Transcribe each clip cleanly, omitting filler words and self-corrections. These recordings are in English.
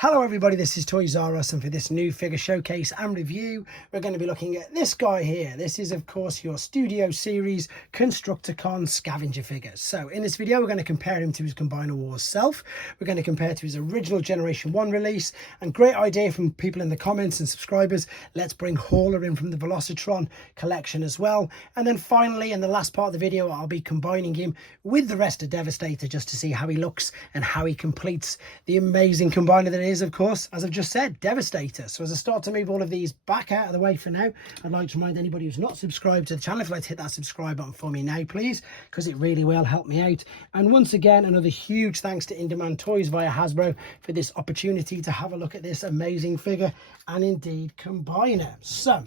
Hello everybody, this is Toys R Us, and for this new figure showcase and review we're going to be looking at this guy here. This is of course your Studio Series Constructicon Scavenger figures. So in this video we're going to compare him to his Combiner Wars self, we're going to compare to his original Generation 1 release, and great idea from people in the comments and subscribers, let's bring Hauler in from the Velocitron collection as well. And then finally in the last part of the video I'll be combining him with the rest of Devastator just to see how he looks and how he completes the amazing combiner that is, of course, as I've just said, Devastator. So as I start to move all of these back out of the way for now, I'd like to remind anybody who's not subscribed to the channel, if you'd like to hit that subscribe button for me now, please, because it really will help me out. And once again, another huge thanks to Indemand Toys via Hasbro for this opportunity to have a look at this amazing figure and indeed combiner. So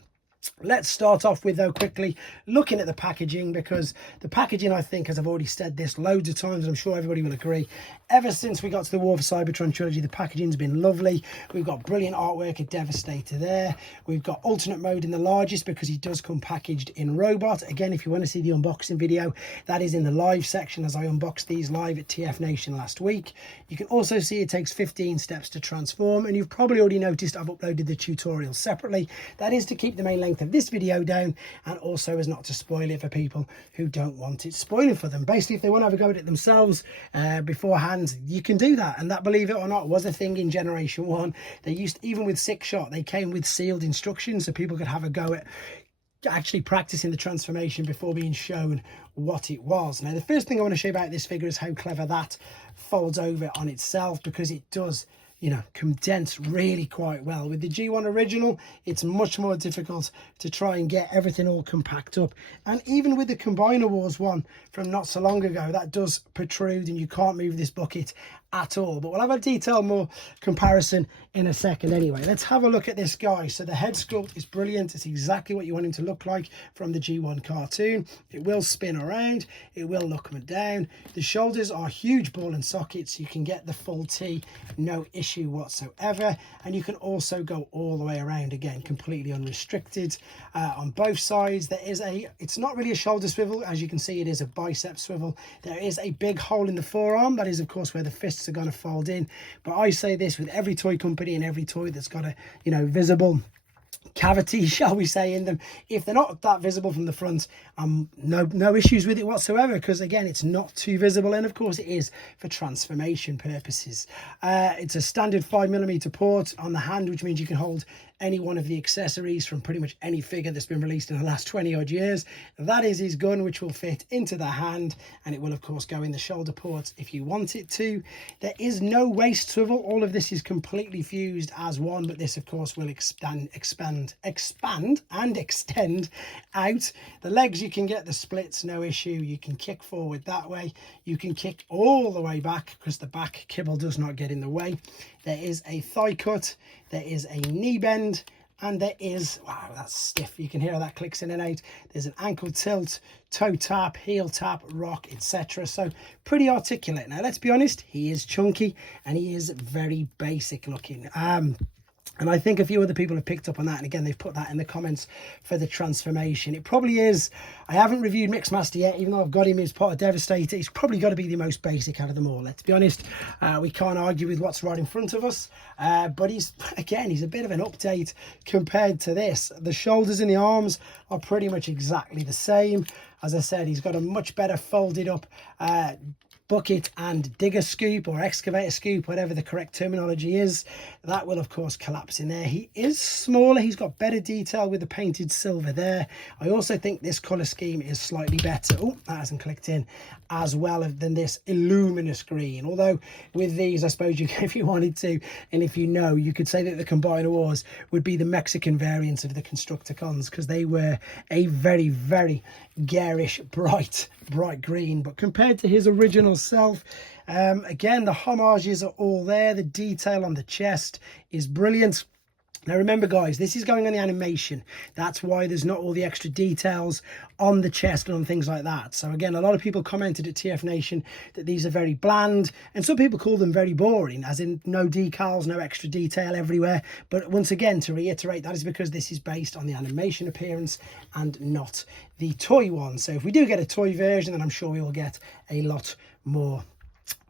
let's start off with, though, quickly looking at the packaging, because the packaging, I think, as I've already said this loads of times, and I'm sure everybody will agree, ever since we got to the War for Cybertron trilogy, the packaging's been lovely. We've got brilliant artwork of Devastator there. We've got alternate mode in the largest because he does come packaged in robot. Again, if you want to see the unboxing video, that is in the live section as I unboxed these live at TF Nation last week. You can also see it takes 15 steps to transform, and you've probably already noticed I've uploaded the tutorial separately. That is to keep the main length of this video down, and also as not to spoil it for people who don't want it spoiling for them. Basically, if they want to have a go at it themselves beforehand, you can do that. And that, believe it or not, was a thing in Generation 1. They used, even with 6-shot, they came with sealed instructions so people could have a go at actually practicing the transformation before being shown what it was. Now, the first thing I want to show you about this figure is how clever that folds over on itself, because it does, you know, condense really quite well. With the G1 original, it's much more difficult to try and get everything all compact up. And even with the Combiner Wars one from not so long ago, that does protrude and you can't move this bucket at all. But we'll have a detailed more comparison in a second anyway. Let's have a look at this guy. So the head sculpt is brilliant. It's exactly what you want him to look like from the G1 cartoon. It will spin around, it will look down. The shoulders are huge ball and sockets. You can get the full T, no issue whatsoever, and you can also go all the way around, again completely unrestricted. On both sides there is it's not really a shoulder swivel, as you can see, it is a bicep swivel. There is a big hole in the forearm, that is of course where the fists are going to fold in. But I say this with every toy company and every toy that's got a, you know, visible cavity, shall we say, in them, if they're not that visible from the front, no issues with it whatsoever, because again it's not too visible, and of course it is for transformation purposes. It's a standard 5mm port on the hand, which means you can hold any one of the accessories from pretty much any figure that's been released in the last 20 odd years. That is his gun, which will fit into the hand, and it will of course go in the shoulder ports if you want it to. There is no waist swivel. All of this is completely fused as one, but this of course will expand and extend out. The legs, you can get the splits, no issue. You can kick forward that way, you can kick all the way back because the back kibble does not get in the way. There is a thigh cut, there is a knee bend, and there is, wow, that's stiff, you can hear how that clicks in and out. There's an ankle tilt, toe tap, heel tap, rock, etc. So pretty articulate. Now let's be honest, he is chunky and he is very basic looking. And I think a few other people have picked up on that, and again they've put that in the comments for the transformation. It probably is, I haven't reviewed Mixmaster yet, even though I've got him as part of Devastator. He's probably got to be the most basic out of them all, let's be honest. We can't argue with what's right in front of us, but he's a bit of an update compared to this. The shoulders and the arms are pretty much exactly the same. As I said, he's got a much better folded up bucket and digger scoop, or excavator scoop, whatever the correct terminology is. That will of course collapse in there. He is smaller, he's got better detail with the painted silver there. I also think this color scheme is slightly better. Oh, that hasn't clicked in as well than this illuminous green. Although with these, I suppose you, if you wanted to, and if you know, you could say that the Combiner Wars would be the Mexican variants of the Constructicons, because they were a very, very garish, bright green. But compared to his original self, again, the homages are all there. The detail on the chest is brilliant. Now remember guys, this is going on the animation. That's why there's not all the extra details on the chest and on things like that. So again, a lot of people commented at TF Nation that these are very bland, and some people call them very boring, as in no decals, no extra detail everywhere. But once again, to reiterate, that is because this is based on the animation appearance and not the toy one. So if we do get a toy version, then I'm sure we will get a lot more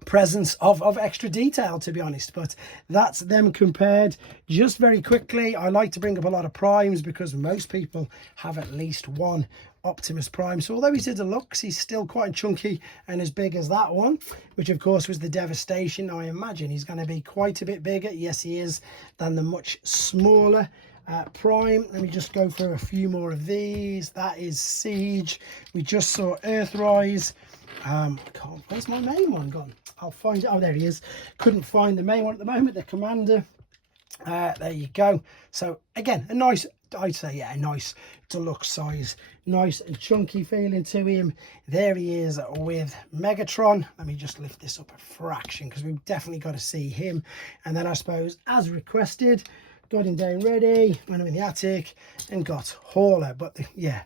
presence of extra detail, to be honest. But that's them compared. Just very quickly, I like to bring up a lot of primes because most people have at least one Optimus Prime. So although he's a deluxe, he's still quite chunky and as big as that one, which of course was the Devastation. I imagine he's going to be quite a bit bigger, yes he is, than the much smaller Prime. Let me just go for a few more of these. That is Siege. We just saw Earthrise. Where's my main one gone? I'll find it. Oh, there he is. Couldn't find the main one at the moment, the Commander. There you go. So again, a nice, I'd say, yeah, a nice deluxe size, nice and chunky feeling to him. There he is with Megatron. Let me just lift this up a fraction because we've definitely got to see him. And then I suppose, as requested, got him down ready, went him in the attic and got Hauler. But yeah,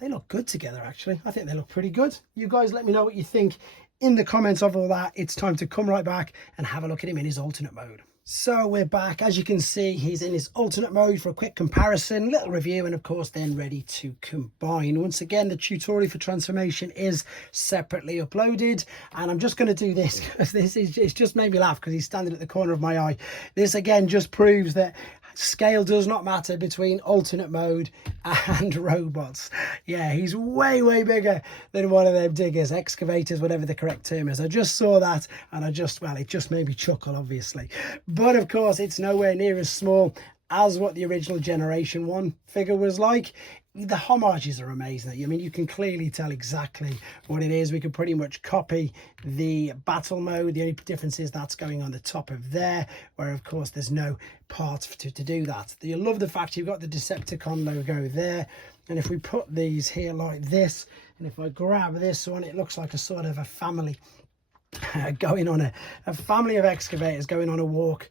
they look good together, actually. I think they look pretty good. You guys let me know what you think in the comments of all that. It's time to come right back and have a look at him in his alternate mode. So we're back. As you can see, he's in his alternate mode for a quick comparison, little review, and of course then ready to combine. Once again, the tutorial for transformation is separately uploaded, and I'm just going to do this because it's just made me laugh because he's standing at the corner of my eye. This again just proves that scale does not matter between alternate mode and robots. Yeah, he's way bigger than one of them diggers, excavators, whatever the correct term is. I just saw that and well, it just made me chuckle, obviously. But of course, it's nowhere near as small as what the original Generation 1 figure was like. The homages are amazing. I mean, you can clearly tell exactly what it is. We could pretty much copy the battle mode. The only difference is that's going on the top of there, where of course there's no parts to do that. You love the fact you've got the Decepticon logo there. And if we put these here like this, and if I grab this one, it looks like a sort of a family going on a family of excavators going on a walk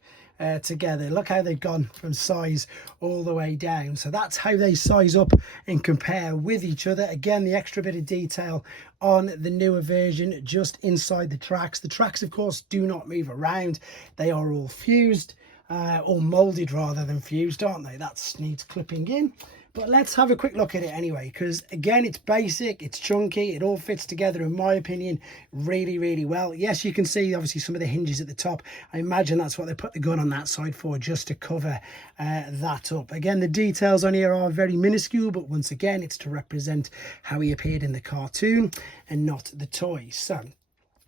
together. Look how they've gone from size all the way down. So that's how they size up and compare with each other. Again, the extra bit of detail on the newer version just inside the tracks. The tracks, of course, do not move around. They are all fused, or molded rather than fused, aren't they? That needs clipping in. But let's have a quick look at it anyway, because again, it's basic, it's chunky, it all fits together, in my opinion, really well. Yes, you can see obviously some of the hinges at the top. I imagine that's what they put the gun on that side for, just to cover that up. Again, the details on here are very minuscule, but once again, it's to represent how he appeared in the cartoon and not the toys. So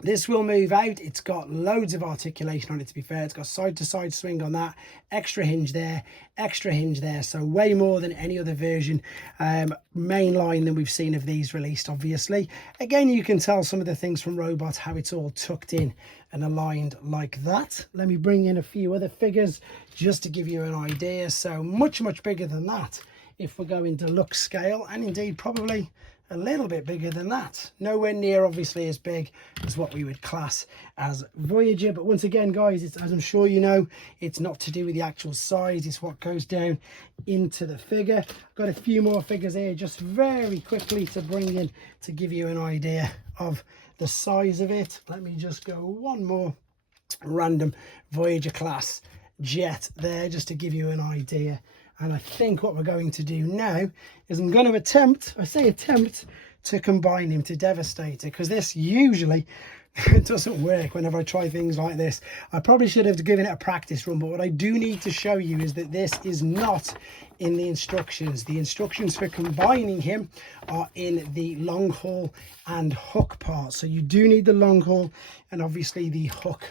this will move out. It's got loads of articulation on it, to be fair. It's got side to side swing on that, extra hinge there, so way more than any other version mainline than we've seen of these released, obviously. Again, you can tell some of the things from Robot, how it's all tucked in and aligned like that. Let me bring in a few other figures just to give you an idea. So much bigger than that if we're going deluxe scale, and indeed probably a little bit bigger than that. Nowhere near obviously as big as what we would class as Voyager, but once again guys, it's, as I'm sure you know, it's not to do with the actual size, it's what goes down into the figure. I've got a few more figures here just very quickly to bring in to give you an idea of the size of it. Let me just go one more random Voyager class jet there just to give you an idea. And I think what we're going to do now is I'm going to attempt, I say attempt, to combine him to Devastator, because this usually it doesn't work whenever I try things like this. I probably should have given it a practice run, but what I do need to show you is that this is not in the instructions. The instructions for combining him are in the long haul and hook part. So you do need the long haul and obviously the hook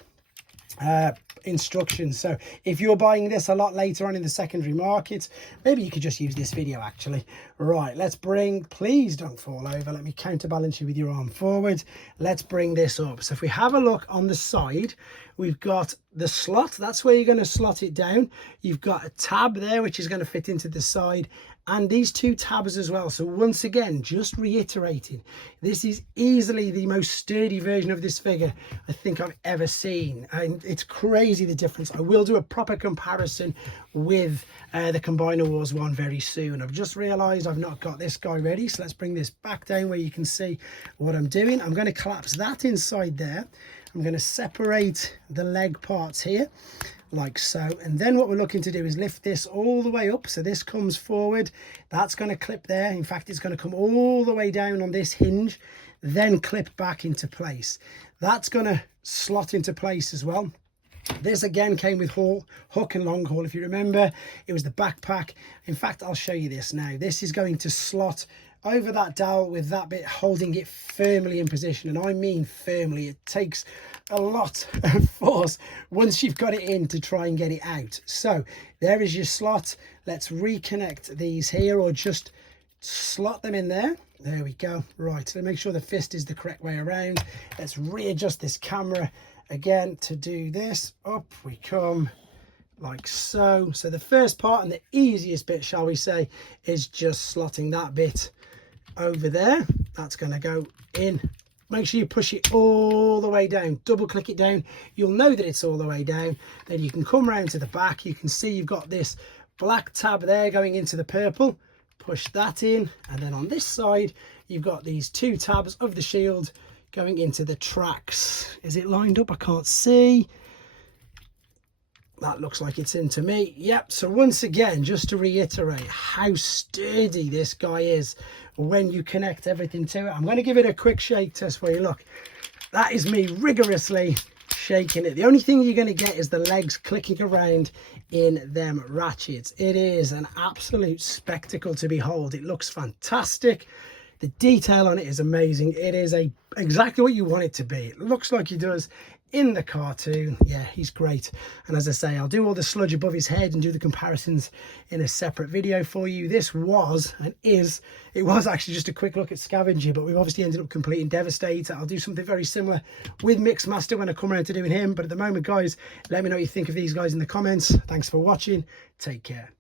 instructions. So if you're buying this a lot later on in the secondary market, maybe you could just use this video actually. Right, let's bring, please don't fall over, let me counterbalance you with your arm forward. Let's bring this up. So if we have a look on the side, we've got the slot, that's where you're going to slot it down. You've got a tab there which is going to fit into the side, and these two tabs as well. So once again, just reiterating, this is easily the most sturdy version of this figure I think I've ever seen, and it's crazy the difference. I will do a proper comparison with the Combiner Wars one very soon. I've just realized I've not got this guy ready, so let's bring this back down where you can see what I'm doing. I'm going to collapse that inside there. I'm going to separate the leg parts here like so, and then what we're looking to do is lift this all the way up, so this comes forward, that's going to clip there. In fact, it's going to come all the way down on this hinge then clip back into place. That's going to slot into place as well. This again came with hook and long haul. If you remember, it was the backpack. In fact, I'll show you this now. This is going to slot over that dowel with that bit holding it firmly in position, and I mean firmly. It takes a lot of force once you've got it in to try and get it out. So there is your slot. Let's reconnect these here, or just slot them in there. There we go. Right, so make sure the fist is the correct way around. Let's readjust this camera again to do this. Up we come, like so. So the first part, and the easiest bit, shall we say, is just slotting that bit over there. That's going to go in. Make sure you push it all the way down. Double click it down. You'll know that it's all the way down. Then you can come around to the back. You can see you've got this black tab there going into the purple. Push that in, and then on this side you've got these two tabs of the shield going into the tracks. Is it lined up? I can't see. That looks like it's in to me. Yep. So once again, just to reiterate how sturdy this guy is when you connect everything to it, I'm going to give it a quick shake test for you. Look, that is me rigorously shaking it. The only thing you're going to get is the legs clicking around in them ratchets. It is an absolute spectacle to behold. It looks fantastic. The detail on it is amazing. It is exactly what you want it to be. It looks like he does in the cartoon. Yeah, he's great. And as I say, I'll do all the sludge above his head and do the comparisons in a separate video for you. This was and is, it was actually just a quick look at Scavenger, but we've obviously ended up completing Devastator. I'll do something very similar with Mixmaster when I come around to doing him. But at the moment, guys, let me know what you think of these guys in the comments. Thanks for watching. Take care.